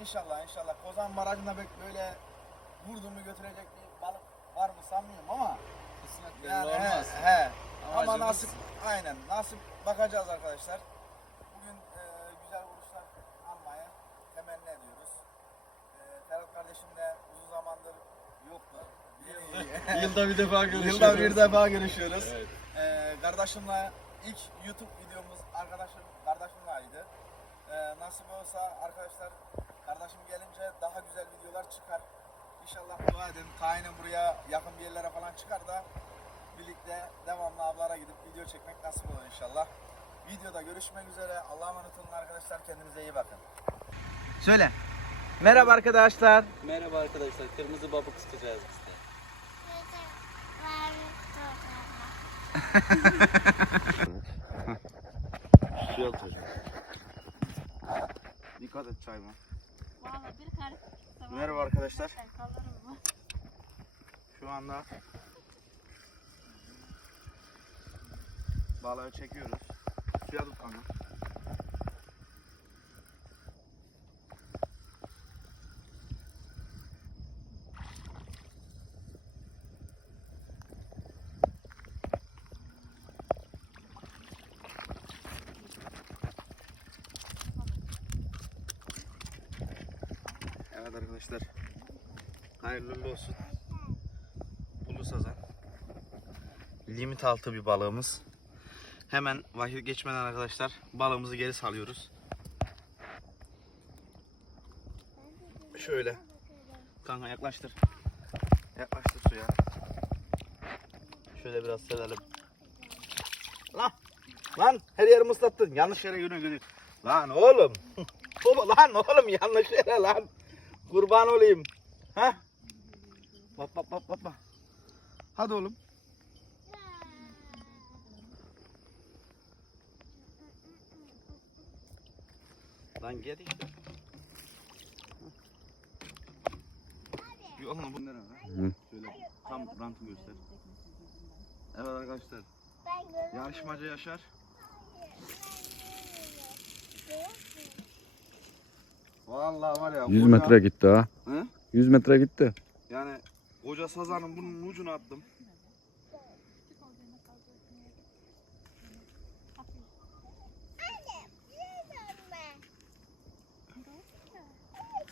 İnşallah inşallah. Kozan Barajı'nda böyle vurduğumu götürecek bir balık var mı sanmıyorum ama. Kısmet belli Yani he, olmaz. he. Ama Amacımız- nasip aynen nasip bakacağız arkadaşlar. Bugün e, güzel vuruşlar almayı temenni ediyoruz. E, Ferhat kardeşim de uzun zamandır yoktu. Yılda bir defa görüşüyoruz. Yılda bir defa görüşüyoruz. Evet. Ee, kardeşimle ilk YouTube videomuz arkadaşım kardeşimleydi. Ee, nasip olsa arkadaşlar kardeşim gelince daha güzel videolar çıkar. İnşallah dua edin. Tayinin buraya yakın bir yerlere falan çıkar da birlikte devamlı avlara gidip video çekmek nasip olur inşallah. Videoda görüşmek üzere. Allah'a emanet olun arkadaşlar. Kendinize iyi bakın. Söyle. Merhaba arkadaşlar. Merhaba arkadaşlar. Kırmızı babuk tutacağız biz de. Suya atacağım. Dikkat et çayma. Valla bir. Merhaba arkadaşlar. Şu anda balığı çekiyoruz. Suya tut Evet arkadaşlar. Hayırlı olsun. Bulu sazan. Limit altı bir balığımız. Hemen vakit geçmeden arkadaşlar balığımızı geri salıyoruz. Şöyle. Kanka yaklaştır. Yaklaştır suya. Şöyle biraz serelim. Lan! Lan her yerimi ıslattın. Yanlış yere yürü yürü. Lan oğlum. Lan oğlum yanlış yere lan. Kurban olayım. Ha? Bak bak bak bak bak. Hadi oğlum. Lan gel işte. Yolunu bunlara Hı. Şöyle tam rantı göster. Evet arkadaşlar. Yarışmacı Yaşar. Vallahi var ya. 100 koca- metre gitti ha. Hı? 100 metre gitti. Yani koca sazanın bunun ucunu attım.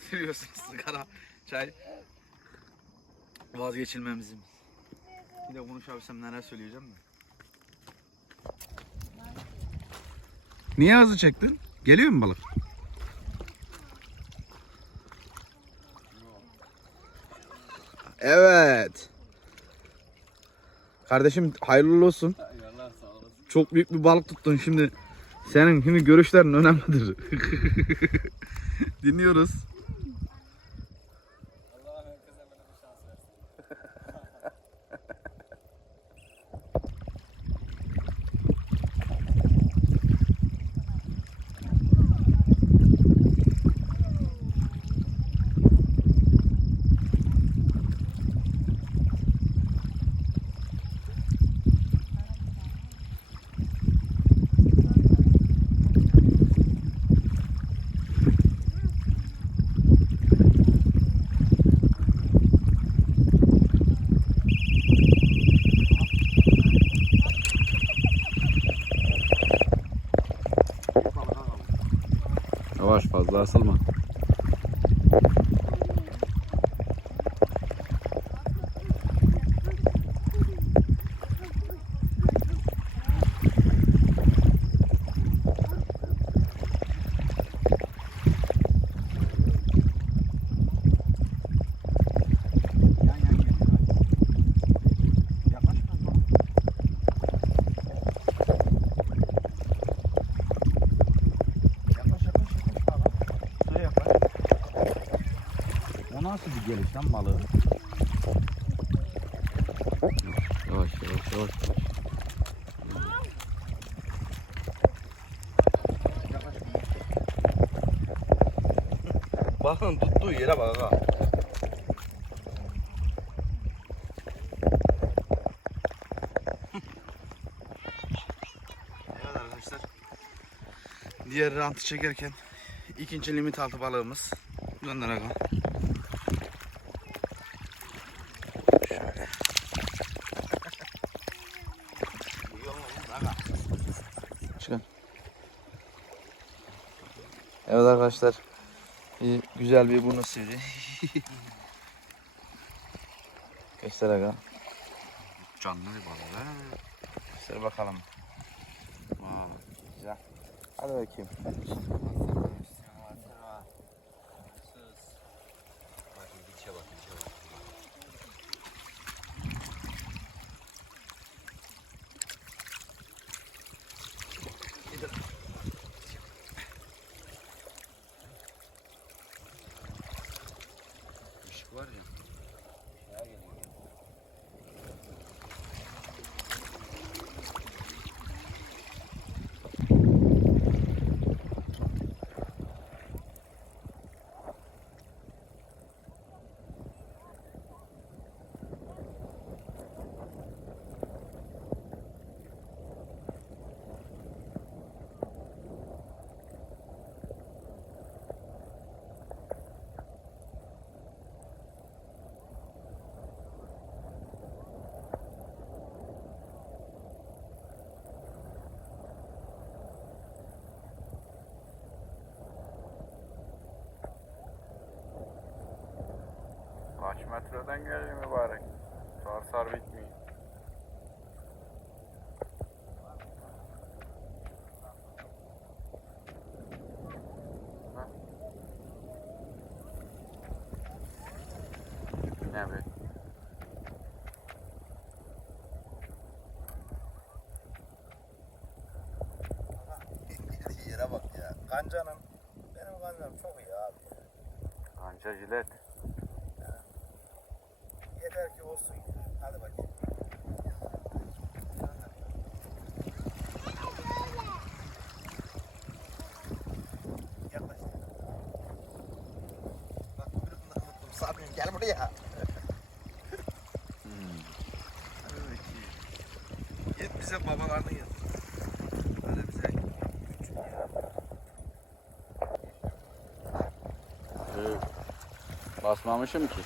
Seviyorsunuz sigara, çay. Vazgeçilmemizin. Bir de konuşabilsem neler söyleyeceğim de. Niye hızlı çektin? Geliyor mu balık? Evet. Kardeşim hayırlı olsun. Eyvallah sağ olasın. Çok büyük bir balık tuttun şimdi. Senin şimdi görüşlerin önemlidir. Dinliyoruz. Yavaş fazla nasıl bir geliş lan balığı? Yavaş yavaş yavaş. Balığın tuttuğu yere bak ha. Evet arkadaşlar. Diğer rantı çekerken ikinci limit altı balığımız. Gönder aga. Şöyle. Bu yolumuz aga. Çıkın. Evet arkadaşlar. Bir, güzel bir burnu sivri. Göster aga. Canlı bir balık. Göster bakalım. Aa, güzel. Hadi bakayım. Kaç metreden geliyor mübarek? Sar sar bitmiyor. Be? Yere bak ya. Kancanın benim kancam çok iyi abi. Kanca jilet. Yeter ki olsun. Hadi bakayım. Sabrin gel buraya. Bize. Böyle bize küçük ya. Basmamışım ki.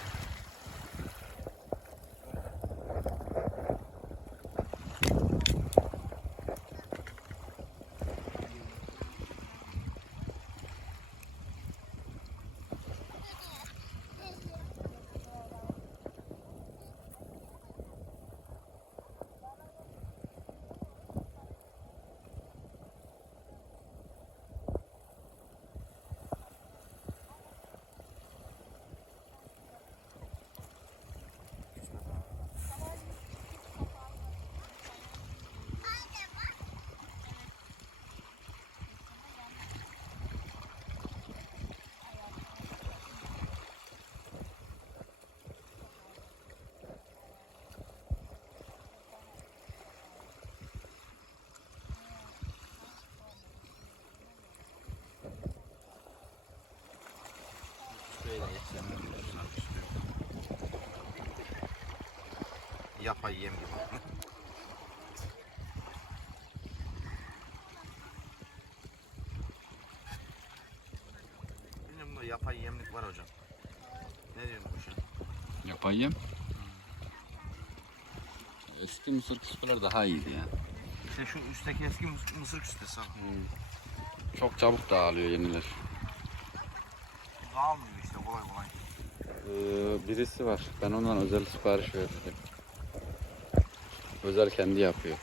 Yapay yem gibi. Bilmiyorum da yapay yemlik var hocam. Ne diyorsun bu işe? Yapay yem. Eski mısır kısmıları daha iyiydi ya. İşte şu üstteki eski mısır, mısır küstesi abi. Çok çabuk dağılıyor yeniler. Dağılmıyor işte kolay kolay. Ee, birisi var. Ben ondan özel sipariş verdim. Özel kendi yapıyor.